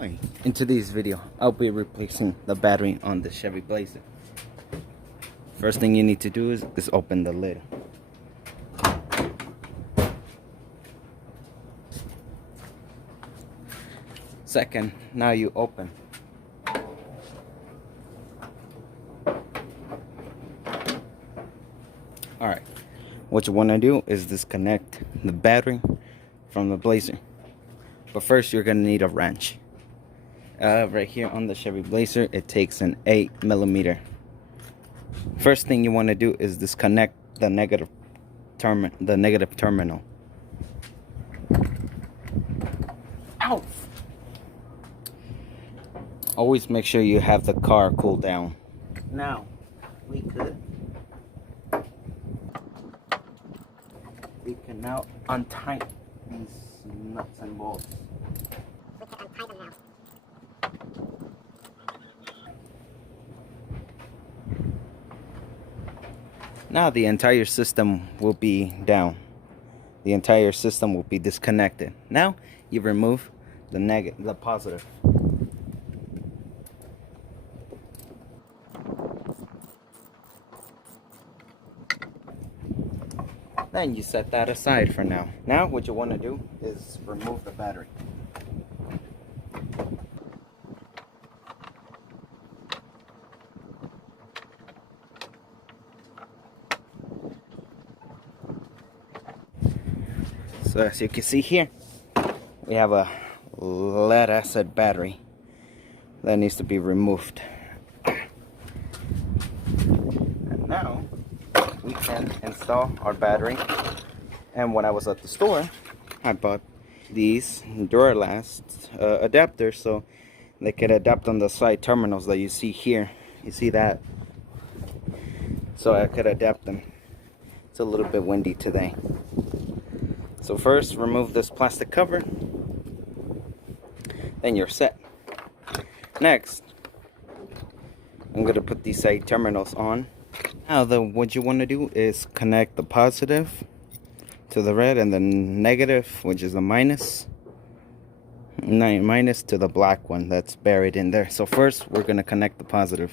Hi. In today's video, I'll be replacing the battery on the Chevy Blazer. First thing you need to do is open the lid. Second, now you open. Alright, what you want to do is disconnect the battery from the Blazer. But first you're going to need a wrench. Right here on the Chevy Blazer, it takes an 8mm. First thing you want to do is disconnect the negative terminal. Ow! Always make sure you have the car cool down. Now, we can now untie these nuts and bolts. We can untie them now. Now the entire system will be down. The entire system will be disconnected. Now you remove the positive. Then you set that aside for now. Now what you want to do is remove the battery. So as you can see here, we have a lead acid battery that needs to be removed. And now we can install our battery. And when I was at the store, I bought these Duralast adapters so they could adapt on the side terminals that you see here. You see that? So I could adapt them. It's a little bit windy today. So first, remove this plastic cover. Then you're set. Next, I'm going to put these side terminals on. Now, what you want to do is connect the positive to the red and the negative, which is the minus to the black one that's buried in there. So first, we're going to connect the positive.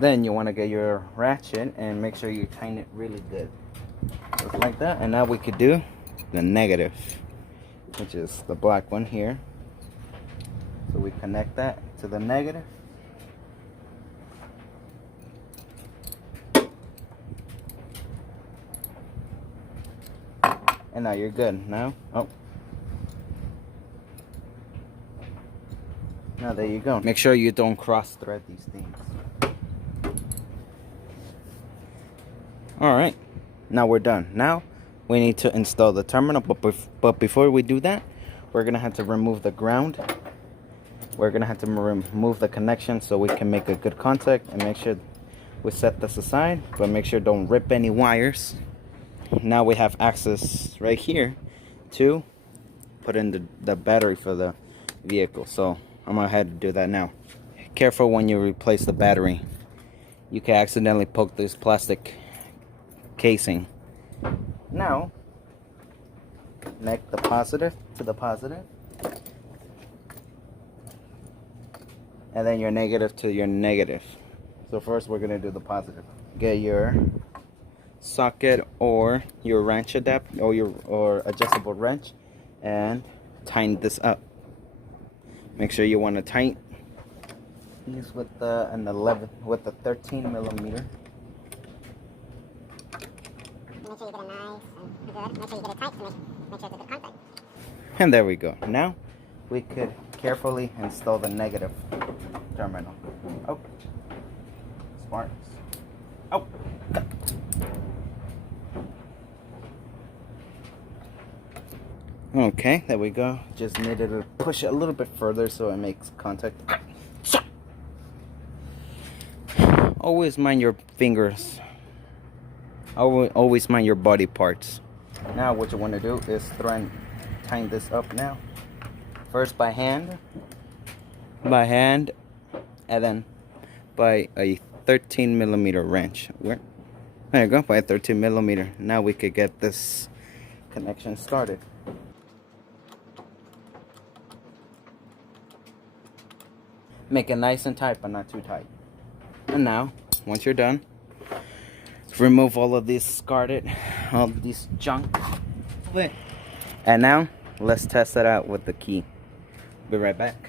Then you want to get your ratchet and make sure you tighten it really good. Just like that. And now we could do the negative, which is the black one here. So we connect that to the negative. And now you're good. Now, now there you go. Make sure you don't cross thread these things. Alright, now we're done. Now we need to install the terminal, but before we do that, we're going to have to remove the ground. We're going to have to remove the connection so we can make a good contact and make sure we set this aside, but make sure don't rip any wires. Now we have access right here to put in the battery for the vehicle. So I'm going to head to do that now. Careful when you replace the battery. You can accidentally poke this plastic casing. Now connect the positive to the positive and then your negative to your negative. So first we're going to do the positive. Get your socket or your wrench adapter or adjustable wrench and tighten this up. Make sure you want to tighten these with the 13mm. Make sure you get it nice and good. Make sure you get it tight to make sure it's a good contact. And there we go. Now we could carefully install the negative terminal. Oh, smart. Oh. Okay, there we go. Just needed to push it a little bit further so it makes contact. Always mind your fingers. Always mind your body parts. Now what you want to do is tighten this up now. First by hand, and then by a 13 millimeter wrench. There you go, by a 13 millimeter. Now we could get this connection started. Make it nice and tight, but not too tight. And now, once you're done, remove all of these all these junk. And now, let's test it out with the key. Be right back.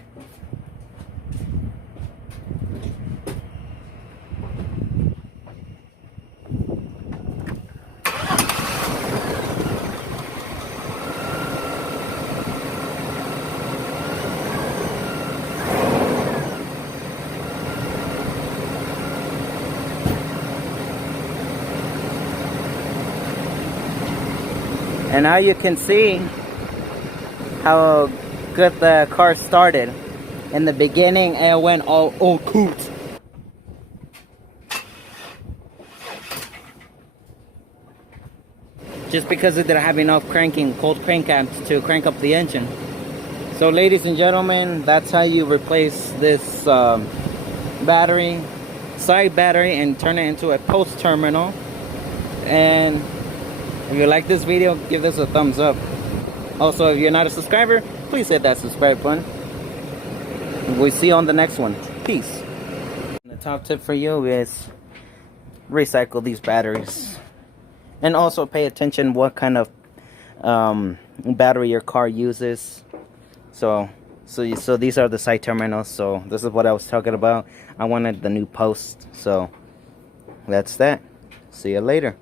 And now you can see how good the car started. In the beginning, it went all coot. Just because it didn't have enough cold crank amps to crank up the engine. So ladies and gentlemen, that's how you replace this side battery and turn it into a post terminal. And if you like this video, give this a thumbs up. Also, if you're not a subscriber, please hit that subscribe button. We'll see you on the next one. Peace. The top tip for you is recycle these batteries. And also pay attention what kind of battery your car uses. So these are the side terminals. So this is what I was talking about. I wanted the new post. So that's that. See you later.